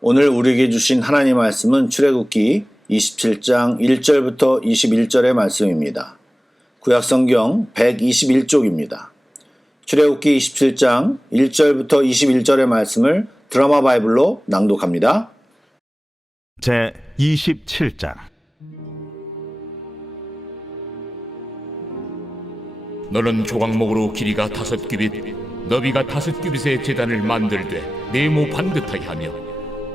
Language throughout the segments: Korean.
오늘 우리에게 주신 하나님 말씀은 출애굽기 27장 1절부터 21절의 말씀입니다. 구약성경 121쪽입니다. 출애굽기 27장 1절부터 21절의 말씀을 드라마 바이블로 낭독합니다. 제 27장. 너는 조각목으로 길이가 5규빗, 너비가 5규빗의 제단을 만들되 네모 반듯하게 하며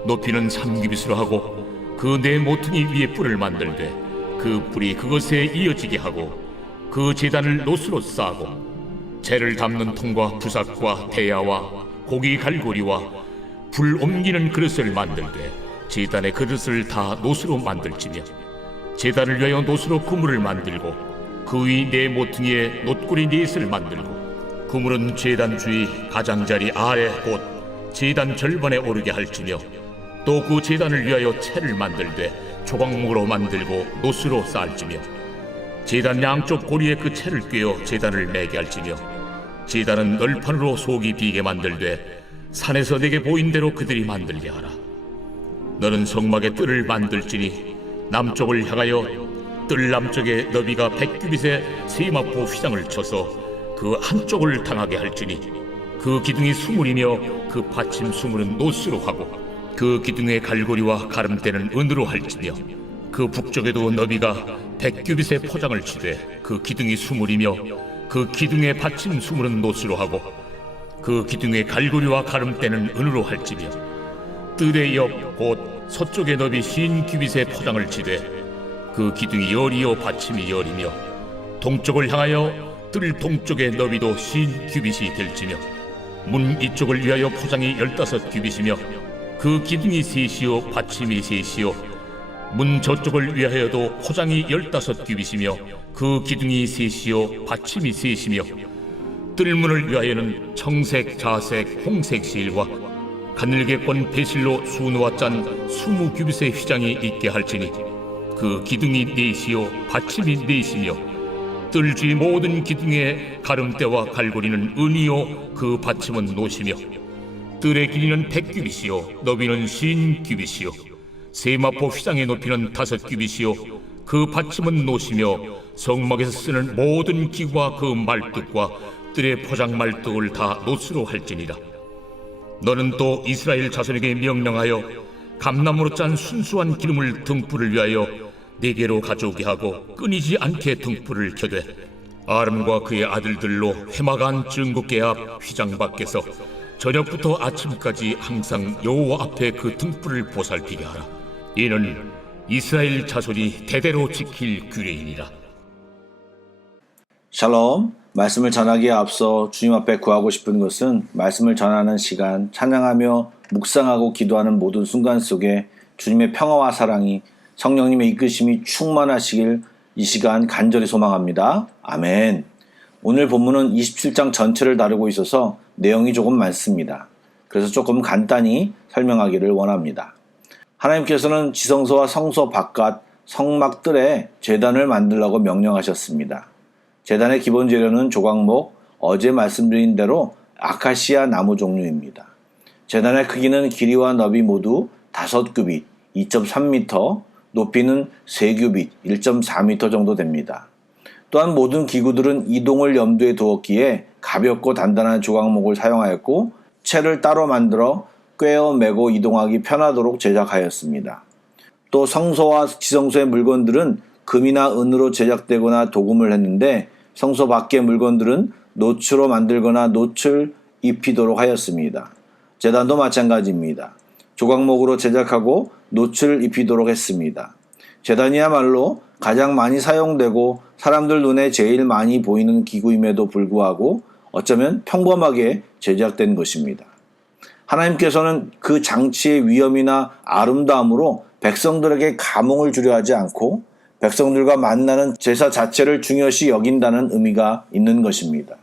높이는 3규빗으로 하고 그 네 모퉁이 위에 뿔을 만들되 그 뿔이 그것에 이어지게 하고 그 제단을 노스로 싸고 재를 담는 통과 부삭과 대야와 고기 갈고리와 불 옮기는 그릇을 만들되 제단의 그릇을 다 노스로 만들지며 제단을 위하여 노스로 그물을 만들고 그 위 네 모퉁이에 놋고리 넷을 만들고 그물은 제단 주위 가장자리 아래 곧 제단 절반에 오르게 할지며 또 그 제단을 위하여 채를 만들되 조각목으로 만들고 노스로 쌓을지며 제단 양쪽 고리에 그 채를 꿰어 제단을 매게 할지며 제단은 널판으로 속이 비게 만들되 산에서 내게 보인 대로 그들이 만들게 하라. 너는 성막에 뜰을 만들지니 남쪽을 향하여 뜰 남쪽에 너비가 100규빗의 세마포 휘장을 쳐서 그 한쪽을 당하게 할지니 그 기둥이 수물이며 그 받침 수물은 노스로 하고 그 기둥의 갈고리와 가름대는 은으로 할지며 그 북쪽에도 너비가 100규빗의 포장을 치되 그 기둥이 수물이며 그 기둥의 받침 수물은 노스로 하고 그 기둥의 갈고리와 가름대는 은으로 할지며 뜰의 옆 곧 서쪽의 너비 50규빗의 포장을 치되 그 기둥이 열이요 받침이 열이며 동쪽을 향하여 뜰 동쪽의 너비도 50규빗이 될지며 문 이쪽을 위하여 포장이 15규빗이며 그 기둥이 셋이요 받침이 셋이요 문 저쪽을 위하여도 포장이 15규빗이며 그 기둥이 셋이요 받침이 셋이며 뜰문을 위하여는 청색, 자색, 홍색 실과 가늘게 꼰 배실로 수놓아 짠 20규빗의 휘장이 있게 할지니 그 기둥이 넷이요 받침이 넷이며 뜰 주위 모든 기둥의 가름대와 갈고리는 은이요 그 받침은 노시며 뜰의 길이는 100규빗이요 너비는 50규빗이요 세마포 휘장의 높이는 5규빗이요 그 받침은 노시며 성막에서 쓰는 모든 기구와 그 말뚝과 뜰의 포장 말뚝을 다 노스로 할지니라. 너는 또 이스라엘 자손에게 명령하여 감나무로 짠 순수한 기름을 등불을 위하여 네개로 가져오게 하고 끊이지 않게 등불을 켜되 아름과 그의 아들들로 회막안 증거계 앞 휘장 밖에서 저녁부터 아침까지 항상 여호와 앞에 그 등불을 보살피게 하라. 이는 이스라엘 자손이 대대로 지킬 규례이니라. 샬롬. 말씀을 전하기에 앞서 주님 앞에 구하고 싶은 것은 말씀을 전하는 시간, 찬양하며 묵상하고 기도하는 모든 순간 속에 주님의 평화와 사랑이, 성령님의 이끄심이 충만하시길 이 시간 간절히 소망합니다. 아멘. 오늘 본문은 27장 전체를 다루고 있어서 내용이 조금 많습니다. 그래서 조금 간단히 설명하기를 원합니다. 하나님께서는 지성소와 성소 바깥 성막들에 제단을 만들라고 명령하셨습니다. 제단의 기본 재료는 조각목, 어제 말씀드린 대로 아카시아 나무 종류입니다. 제단의 크기는 길이와 너비 모두 5규빗, 2.3m, 높이는 3규빗, 1.4m 정도 됩니다. 또한 모든 기구들은 이동을 염두에 두었기에 가볍고 단단한 조각목을 사용하였고 채를 따로 만들어 꿰어 매고 이동하기 편하도록 제작하였습니다. 또 성소와 지성소의 물건들은 금이나 은으로 제작되거나 도금을 했는데 성소 밖의 물건들은 노추로 만들거나 노출 입히도록 하였습니다. 제단도 마찬가지입니다. 조각목으로 제작하고 노출을 입히도록 했습니다. 제단이야말로 가장 많이 사용되고 사람들 눈에 제일 많이 보이는 기구임에도 불구하고 어쩌면 평범하게 제작된 것입니다. 하나님께서는 그 장치의 위엄이나 아름다움으로 백성들에게 감흥을 주려 하지 않고 백성들과 만나는 제사 자체를 중요시 여긴다는 의미가 있는 것입니다.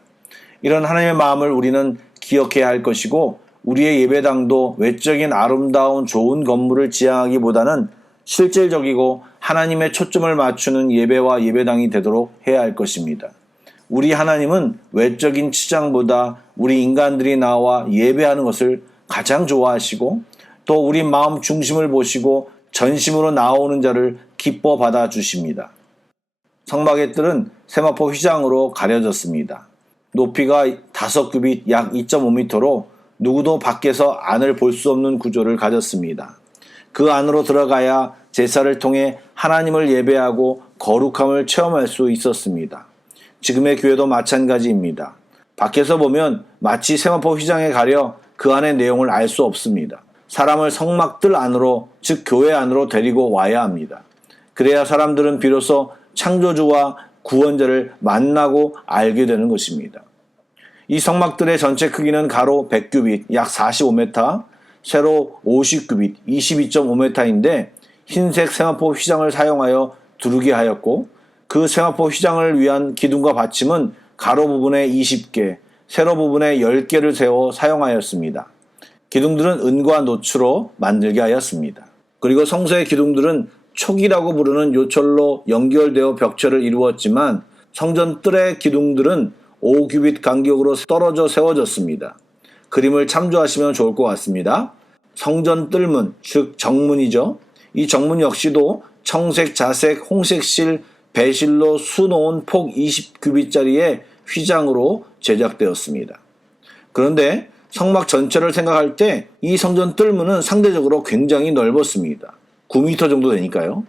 이런 하나님의 마음을 우리는 기억해야 할 것이고 우리의 예배당도 외적인 아름다운 좋은 건물을 지향하기보다는 실질적이고 하나님의 초점을 맞추는 예배와 예배당이 되도록 해야 할 것입니다. 우리 하나님은 외적인 치장보다 우리 인간들이 나와 예배하는 것을 가장 좋아하시고 또 우리 마음 중심을 보시고 전심으로 나오는 자를 기뻐 받아주십니다. 성막의 뜰은 세마포 휘장으로 가려졌습니다. 높이가 5규빗 약 2.5m로 누구도 밖에서 안을 볼 수 없는 구조를 가졌습니다. 그 안으로 들어가야 제사를 통해 하나님을 예배하고 거룩함을 체험할 수 있었습니다. 지금의 교회도 마찬가지입니다. 밖에서 보면 마치 세마포 휘장에 가려 그 안의 내용을 알 수 없습니다. 사람을 성막들 안으로, 즉 교회 안으로 데리고 와야 합니다. 그래야 사람들은 비로소 창조주와 구원자를 만나고 알게 되는 것입니다. 이 성막들의 전체 크기는 가로 100규빗 약 45m, 세로 50규빗 22.5m인데 흰색 세마포 휘장을 사용하여 두르게 하였고 그 세마포 휘장을 위한 기둥과 받침은 가로 부분에 20개, 세로 부분에 10개를 세워 사용하였습니다. 기둥들은 은과 노추로 만들게 하였습니다. 그리고 성소의 기둥들은 촉이라고 부르는 요철로 연결되어 벽체를 이루었지만 성전 뜰의 기둥들은 5규빗 간격으로 떨어져 세워졌습니다. 그림을 참조하시면 좋을 것 같습니다. 성전 뜰문, 즉 정문이죠. 이 정문 역시도 청색, 자색, 홍색 실, 배실로 수놓은 폭 20규빗짜리의 휘장으로 제작되었습니다. 그런데 성막 전체를 생각할 때 이 성전 뜰문은 상대적으로 굉장히 넓었습니다. 9m 정도 되니까요.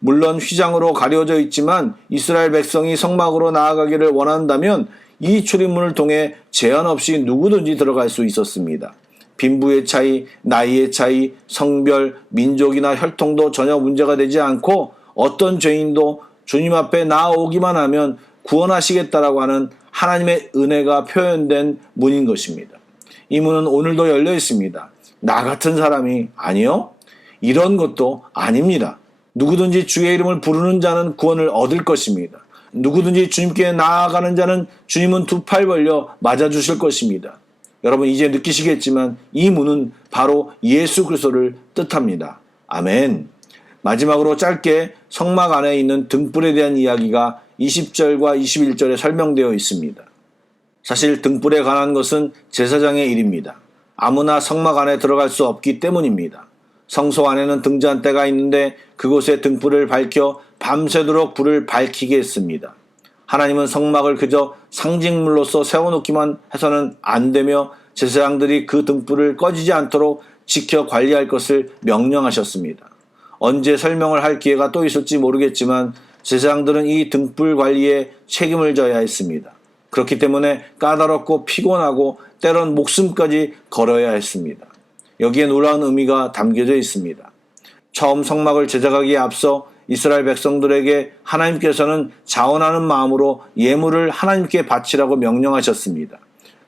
물론 휘장으로 가려져 있지만 이스라엘 백성이 성막으로 나아가기를 원한다면 이 출입문을 통해 제한 없이 누구든지 들어갈 수 있었습니다. 빈부의 차이, 나이의 차이, 성별, 민족이나 혈통도 전혀 문제가 되지 않고 어떤 죄인도 주님 앞에 나아오기만 하면 구원하시겠다라고 하는 하나님의 은혜가 표현된 문인 것입니다. 이 문은 오늘도 열려 있습니다. 나 같은 사람이 아니요? 이런 것도 아닙니다. 누구든지 주의 이름을 부르는 자는 구원을 얻을 것입니다. 누구든지 주님께 나아가는 자는 주님은 두 팔 벌려 맞아주실 것입니다. 여러분 이제 느끼시겠지만 이 문은 바로 예수 그리스도를 뜻합니다. 아멘. 마지막으로 짧게 성막 안에 있는 등불에 대한 이야기가 20절과 21절에 설명되어 있습니다. 사실 등불에 관한 것은 제사장의 일입니다. 아무나 성막 안에 들어갈 수 없기 때문입니다. 성소 안에는 등잔대가 있는데 그곳에 등불을 밝혀 밤새도록 불을 밝히게 했습니다. 하나님은 성막을 그저 상징물로서 세워놓기만 해서는 안 되며 제사장들이 그 등불을 꺼지지 않도록 지켜 관리할 것을 명령하셨습니다. 언제 설명을 할 기회가 또 있을지 모르겠지만 제사장들은 이 등불 관리에 책임을 져야 했습니다. 그렇기 때문에 까다롭고 피곤하고 때론 목숨까지 걸어야 했습니다. 여기에 놀라운 의미가 담겨져 있습니다. 처음 성막을 제작하기에 앞서 이스라엘 백성들에게 하나님께서는 자원하는 마음으로 예물을 하나님께 바치라고 명령하셨습니다.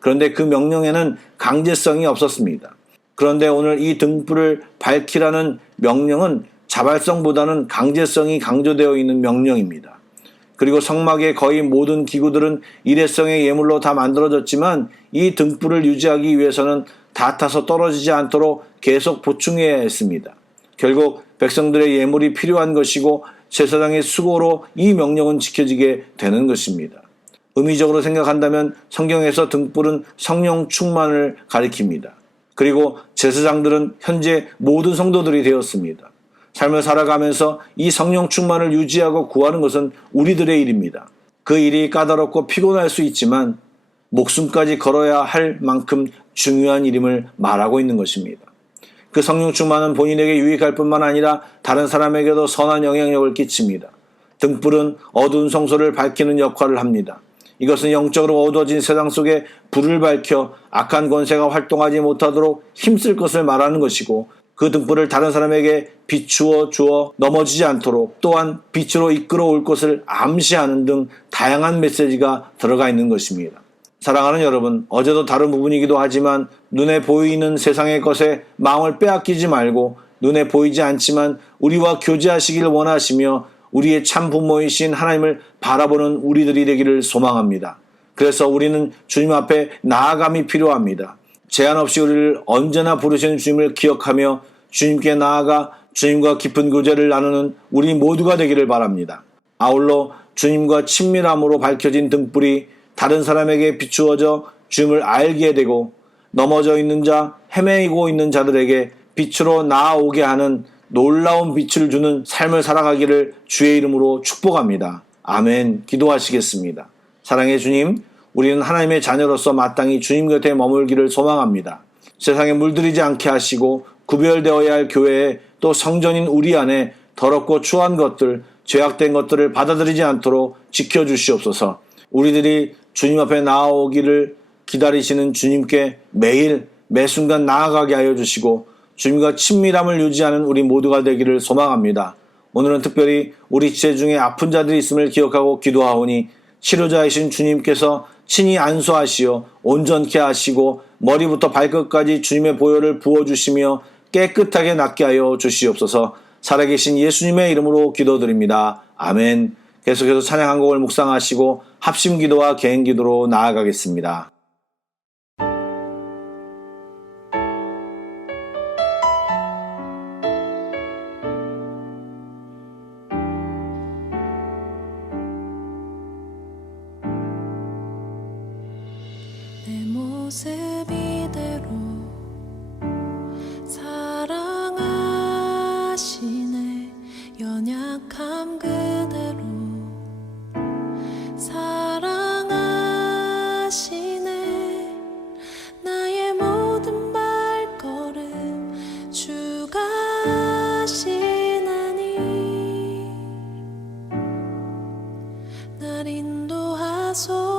그런데 그 명령에는 강제성이 없었습니다. 그런데 오늘 이 등불을 밝히라는 명령은 자발성보다는 강제성이 강조되어 있는 명령입니다. 그리고 성막의 거의 모든 기구들은 일회성의 예물로 다 만들어졌지만 이 등불을 유지하기 위해서는 다 타서 떨어지지 않도록 계속 보충해야 했습니다. 결국 백성들의 예물이 필요한 것이고 제사장의 수고로 이 명령은 지켜지게 되는 것입니다. 의미적으로 생각한다면 성경에서 등불은 성령 충만을 가리킵니다. 그리고 제사장들은 현재 모든 성도들이 되었습니다. 삶을 살아가면서 이 성령 충만을 유지하고 구하는 것은 우리들의 일입니다. 그 일이 까다롭고 피곤할 수 있지만 목숨까지 걸어야 할 만큼 중요한 일임을 말하고 있는 것입니다. 그 성령 충만은 본인에게 유익할 뿐만 아니라 다른 사람에게도 선한 영향력을 끼칩니다. 등불은 어두운 성소를 밝히는 역할을 합니다. 이것은 영적으로 어두워진 세상 속에 불을 밝혀 악한 권세가 활동하지 못하도록 힘쓸 것을 말하는 것이고, 그 등불을 다른 사람에게 비추어 주어 넘어지지 않도록 또한 빛으로 이끌어올 것을 암시하는 등 다양한 메시지가 들어가 있는 것입니다. 사랑하는 여러분, 어제도 다른 부분이기도 하지만 눈에 보이는 세상의 것에 마음을 빼앗기지 말고 눈에 보이지 않지만 우리와 교제하시길 원하시며 우리의 참 부모이신 하나님을 바라보는 우리들이 되기를 소망합니다. 그래서 우리는 주님 앞에 나아감이 필요합니다. 제한 없이 우리를 언제나 부르시는 주님을 기억하며 주님께 나아가 주님과 깊은 교제를 나누는 우리 모두가 되기를 바랍니다. 아울러 주님과 친밀함으로 밝혀진 등불이 다른 사람에게 비추어져 주님을 알게 되고 넘어져 있는 자, 헤매이고 있는 자들에게 빛으로 나아오게 하는 놀라운 빛을 주는 삶을 살아가기를 주의 이름으로 축복합니다. 아멘. 기도하시겠습니다. 사랑의 주님, 우리는 하나님의 자녀로서 마땅히 주님 곁에 머물기를 소망합니다. 세상에 물들이지 않게 하시고 구별되어야 할 교회에 또 성전인 우리 안에 더럽고 추한 것들, 죄악된 것들을 받아들이지 않도록 지켜주시옵소서. 우리들이 주님 앞에 나아오기를 기다리시는 주님께 매일 매 순간 나아가게 하여 주시고 주님과 친밀함을 유지하는 우리 모두가 되기를 소망합니다. 오늘은 특별히 우리 지체 중에 아픈 자들이 있음을 기억하고 기도하오니 치료자이신 주님께서 친히 안수하시어 온전케 하시고 머리부터 발끝까지 주님의 보혈을 부어주시며 깨끗하게 낫게 하여 주시옵소서. 살아계신 예수님의 이름으로 기도드립니다. 아멘. 계속해서 찬양 한 곡을 묵상하시고 합심기도와 개인기도로 나아가겠습니다. 내 모습 이대로 사랑하시네. 연약함 그대로 사랑하시네. 나의 모든 발걸음 주가 하시나니 날 인도하소서.